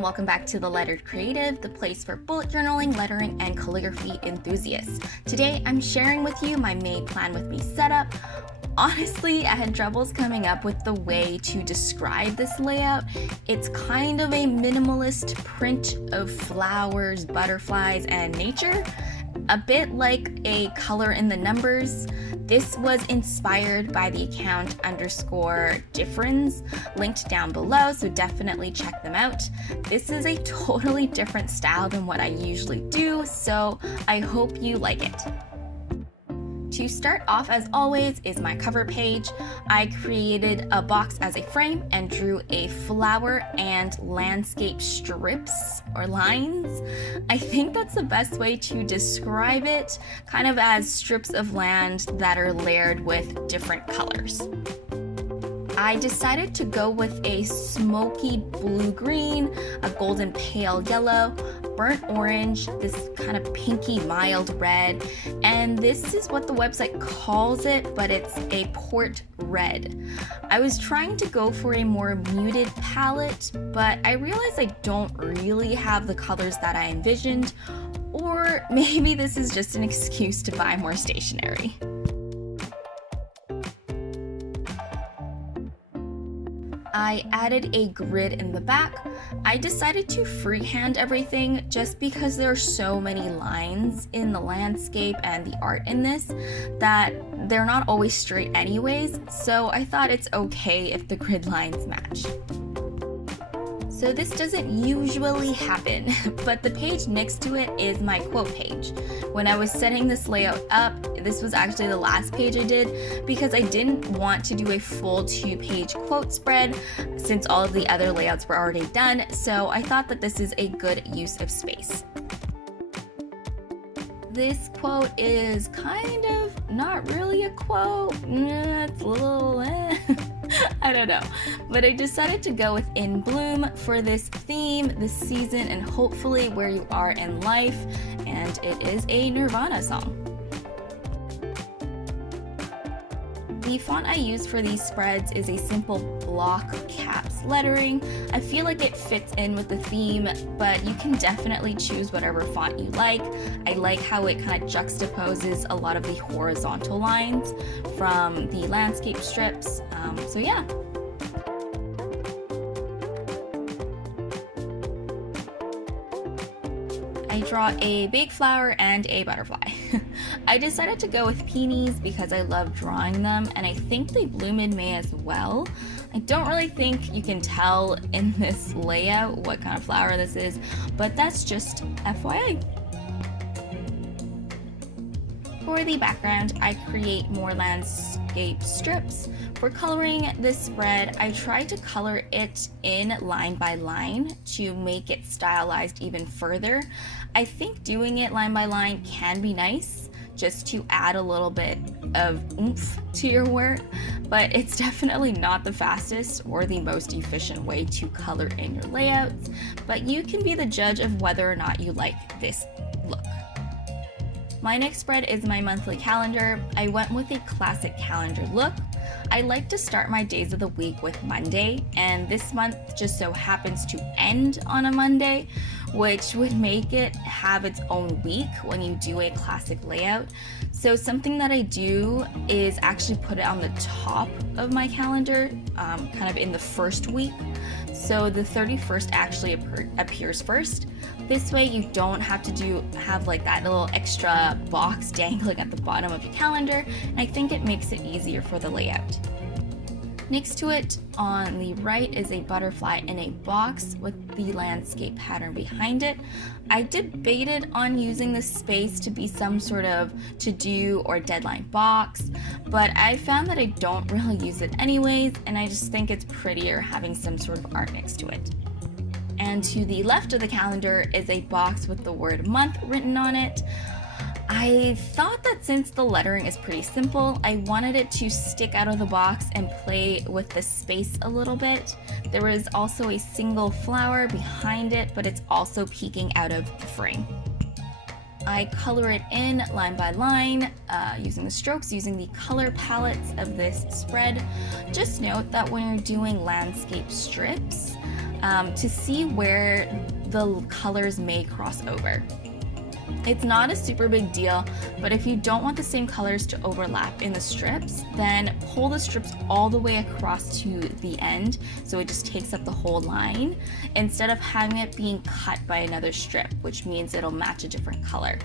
and welcome back to The Lettered Creative, the place for bullet journaling, lettering, and calligraphy enthusiasts. Today, I'm sharing with you my May Plan With Me setup. Honestly, I had troubles coming up with the way to describe this layout. It's kind of a minimalist print of flowers, butterflies, and nature. A bit like a color in the numbers. This was inspired by the account _difference linked down below, so definitely check them out. This is a totally different style than what I usually do, so I hope you like it. To start off, as always, is my cover page. I created a box as a frame and drew a flower and landscape strips or lines. I think that's the best way to describe it, kind of as strips of land that are layered with different colors. I decided to go with a smoky blue-green, a golden pale yellow, burnt orange, this kind of pinky mild red, and this is what the website calls it, but it's a port red. I was trying to go for a more muted palette, but I realized I don't really have the colors that I envisioned, or maybe this is just an excuse to buy more stationery. I added a grid in the back. I decided to freehand everything just because there are so many lines in the landscape and the art in this that they're not always straight anyways, so I thought it's okay if the grid lines match. So this doesn't usually happen, but the page next to it is my quote page. When I was setting this layout up, this was actually the last page I did because I didn't want to do a full 2-page quote spread since all of the other layouts were already done, so I thought that this is a good use of space. This quote is kind of not really a quote, it's a little I don't know, but I decided to go with In Bloom for this theme, this season, and hopefully where you are in life, and it is a Nirvana song. The font I use for these spreads is a simple block caps lettering. I feel like it fits in with the theme, but you can definitely choose whatever font you like. I like how it kind of juxtaposes a lot of the horizontal lines from the landscape strips, so yeah. I draw a big flower and a butterfly. I decided to go with peonies because I love drawing them, and I think they bloom in May as well. I don't really think you can tell in this layout what kind of flower this is, but that's just FYI. For the background, I create more landscape strips. For coloring this spread, I tried to color it in line by line to make it stylized even further. I think doing it line by line can be nice, just to add a little bit of oomph to your work, but it's definitely not the fastest or the most efficient way to color in your layouts, but you can be the judge of whether or not you like this look. My next spread is my monthly calendar. I went with a classic calendar look. I like to start my days of the week with Monday, and this month just so happens to end on a Monday, which would make it have its own week when you do a classic layout. So something that I do is actually put it on the top of my calendar, kind of in the first week. So the 31st actually appears first. This way you don't have to have like that little extra box dangling at the bottom of your calendar, and I think it makes it easier for the layout. Next to it on the right is a butterfly in a box with the landscape pattern behind it. I debated on using this space to be some sort of to-do or deadline box, but I found that I don't really use it anyways, and I just think it's prettier having some sort of art next to it. And to the left of the calendar is a box with the word month written on it. I thought that since the lettering is pretty simple, I wanted it to stick out of the box and play with the space a little bit. There is also a single flower behind it, but it's also peeking out of the frame. I color it in line by line using the strokes, using the color palettes of this spread. Just note that when you're doing landscape strips, to see where the colors may cross over. It's not a super big deal, but if you don't want the same colors to overlap in the strips, then pull the strips all the way across to the end so it just takes up the whole line instead of having it being cut by another strip, which means it'll match a different color.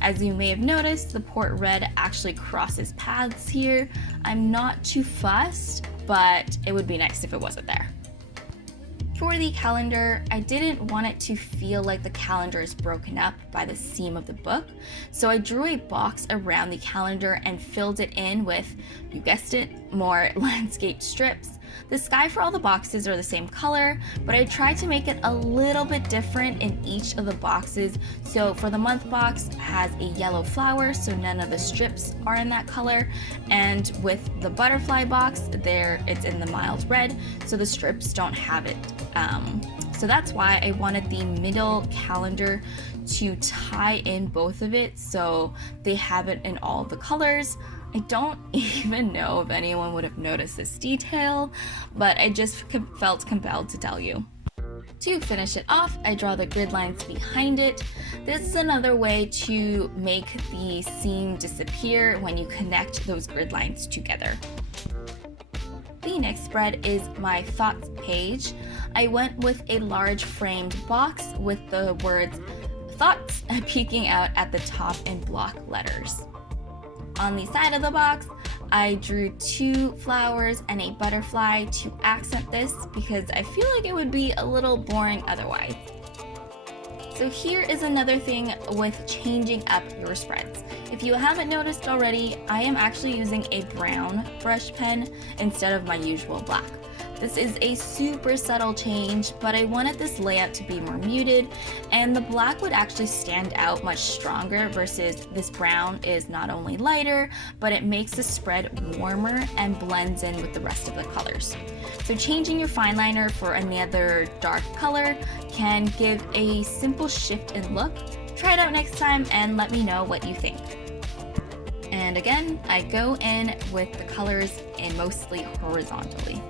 As you may have noticed, the port red actually crosses paths here. I'm not too fussed, but it would be nice if it wasn't there. For the calendar, I didn't want it to feel like the calendar is broken up by the seam of the book, so I drew a box around the calendar and filled it in with, you guessed it, more landscape strips. The sky for all the boxes are the same color, but I tried to make it a little bit different in each of the boxes. So for the month box, it has a yellow flower, so none of the strips are in that color. And with the butterfly box, it's in the mild red, so the strips don't have it. So that's why I wanted the middle calendar to tie in both of it so they have it in all of the colors. I don't even know if anyone would have noticed this detail, but I just felt compelled to tell you. To finish it off, I draw the grid lines behind it. This is another way to make the seam disappear when you connect those grid lines together. The next spread is my thoughts page. I went with a large framed box with the words thoughts peeking out at the top in block letters. On the side of the box, I drew 2 flowers and a butterfly to accent this because I feel like it would be a little boring otherwise. So here is another thing with changing up your spreads. If you haven't noticed already, I am actually using a brown brush pen instead of my usual black. This is a super subtle change, but I wanted this layout to be more muted, and the black would actually stand out much stronger versus this brown is not only lighter, but it makes the spread warmer and blends in with the rest of the colors. So changing your fine liner for another dark color can give a simple shift in look. Try it out next time and let me know what you think. And again, I go in with the colors in mostly horizontally.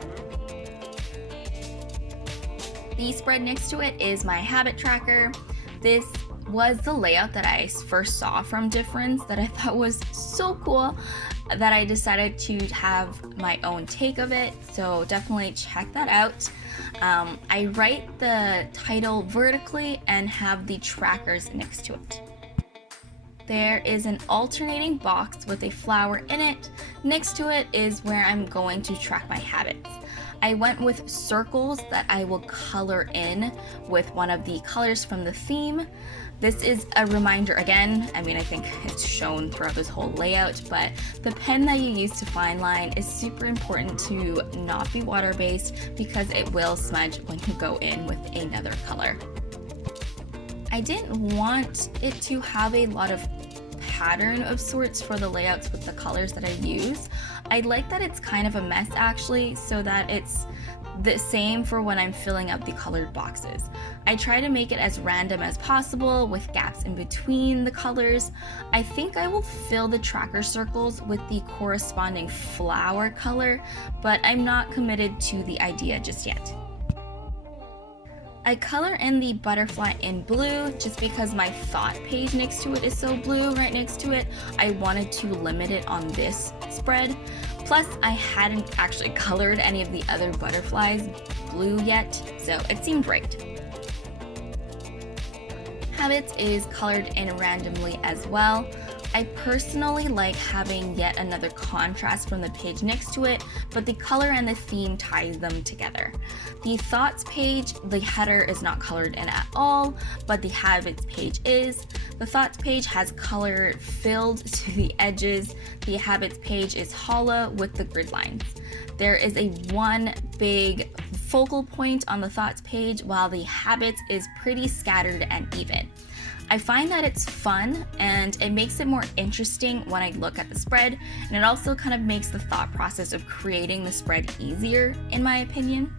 The spread next to it is my habit tracker. This was the layout that I first saw from Difference that I thought was so cool that I decided to have my own take of it, so definitely check that out. I write the title vertically and have the trackers next to it. There is an alternating box with a flower in it. Next to it is where I'm going to track my habits. I went with circles that I will color in with one of the colors from the theme. This is a reminder again, I think it's shown throughout this whole layout, but the pen that you use to fine line is super important to not be water-based because it will smudge when you go in with another color. I didn't want it to have a lot of pattern of sorts for the layouts with the colors that I use. I like that it's kind of a mess actually, so that it's the same for when I'm filling out the colored boxes. I try to make it as random as possible with gaps in between the colors. I think I will fill the tracker circles with the corresponding flower color, but I'm not committed to the idea just yet. I color in the butterfly in blue just because my thought page next to it is so blue right next to it. I wanted to limit it on this spread. Plus, I hadn't actually colored any of the other butterflies blue yet, so it seemed right. Habits is colored in randomly as well. I personally like having yet another contrast from the page next to it, but the color and the theme ties them together. The thoughts page, the header is not colored in at all, but the habits page is. The thoughts page has color filled to the edges. The habits page is hollow with the grid lines. There is a one big focal point on the thoughts page, while the habits is pretty scattered and even. I find that it's fun and it makes it more interesting when I look at the spread, and it also kind of makes the thought process of creating the spread easier, in my opinion.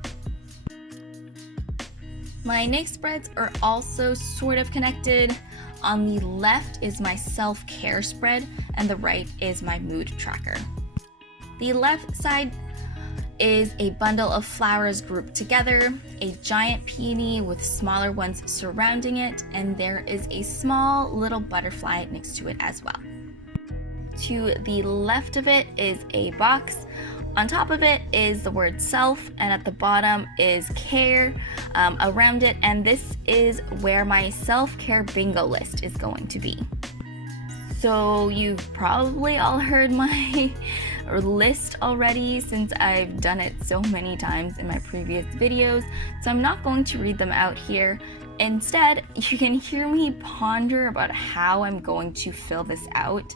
My next spreads are also sort of connected. On the left is my self-care spread and the right is my mood tracker. The left side is a bundle of flowers grouped together, a giant peony with smaller ones surrounding it, and there is a small little butterfly next to it as well. To the left of it is a box. On top of it is the word self, and at the bottom is care around it, and this is where my self-care bingo list is going to be. So you've probably all heard my list already since I've done it so many times in my previous videos, so I'm not going to read them out here. Instead, you can hear me ponder about how I'm going to fill this out.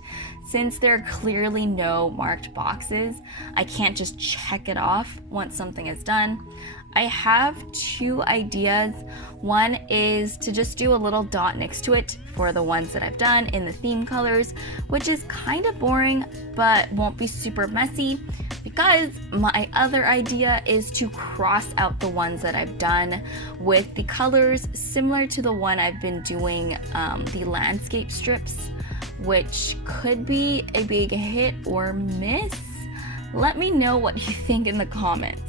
Since there are clearly no marked boxes, I can't just check it off once something is done. I have two ideas. One is to just do a little dot next to it for the ones that I've done in the theme colors, which is kind of boring but won't be super messy, because my other idea is to cross out the ones that I've done with the colors similar to the one I've been doing, the landscape strips, which could be a big hit or miss. Let me know what you think in the comments.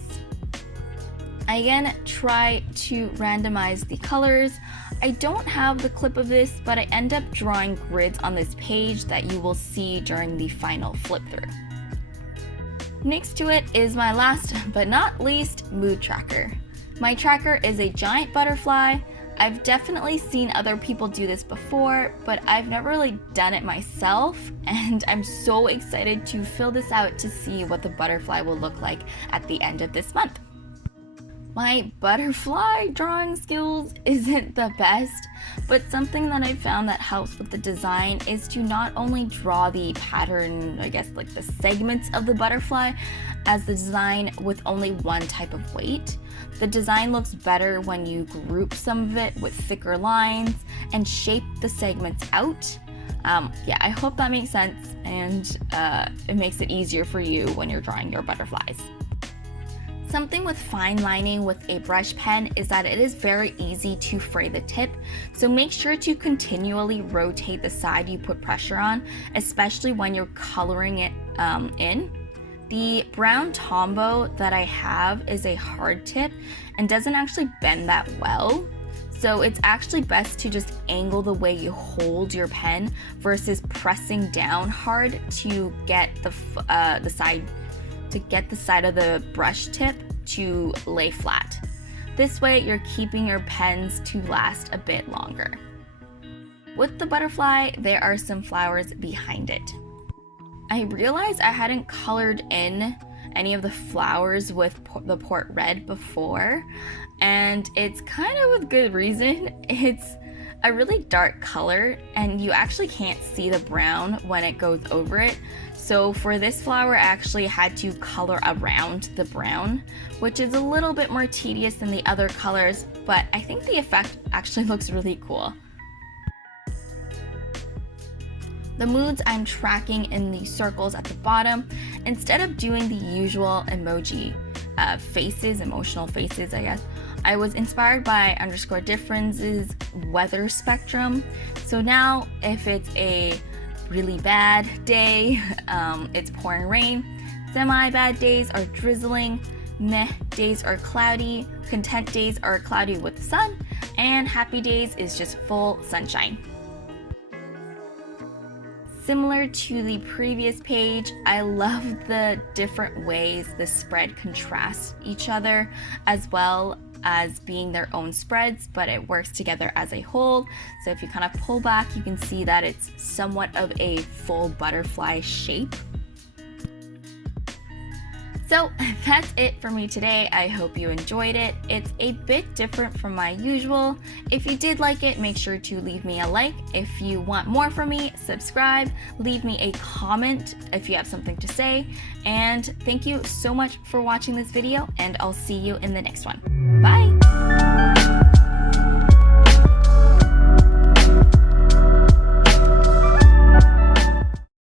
I again try to randomize the colors. I don't have the clip of this, but I end up drawing grids on this page that you will see during the final flip through. Next to it is my last but not least mood tracker. My tracker is a giant butterfly. I've definitely seen other people do this before, but I've never really done it myself, and I'm so excited to fill this out to see what the butterfly will look like at the end of this month. My butterfly drawing skills isn't the best, but something that I found that helps with the design is to not only draw the pattern, I guess like the segments of the butterfly as the design with only one type of weight. The design looks better when you group some of it with thicker lines and shape the segments out. Yeah, I hope that makes sense, and it makes it easier for you when you're drawing your butterflies. Something with fine lining with a brush pen is that it is very easy to fray the tip, so make sure to continually rotate the side you put pressure on, especially when you're coloring it in. The brown Tombow that I have is a hard tip and doesn't actually bend that well, so it's actually best to just angle the way you hold your pen versus pressing down hard to get the side of the brush tip to lay flat. This way you're keeping your pens to last a bit longer. With the butterfly, there are some flowers behind it. I realized I hadn't colored in any of the flowers with the port red before, and it's kind of with good reason. It's a really dark color and you actually can't see the brown when it goes over it. So for this flower, I actually had to color around the brown, which is a little bit more tedious than the other colors, but I think the effect actually looks really cool. The moods I'm tracking in the circles at the bottom. Instead of doing the usual emoji faces, emotional faces, I guess, I was inspired by _difference's weather spectrum. So now if it's a really bad day, it's pouring rain, semi-bad days are drizzling, meh days are cloudy, content days are cloudy with sun, and happy days is just full sunshine. Similar to the previous page, I love the different ways the spread contrasts each other, as well as being their own spreads, but it works together as a whole. So if you kind of pull back, you can see that it's somewhat of a full butterfly shape. So that's it for me today. I hope you enjoyed it. It's a bit different from my usual. If you did like it, make sure to leave me a like. If you want more from me, subscribe, leave me a comment if you have something to say. And thank you so much for watching this video, and I'll see you in the next one. Bye!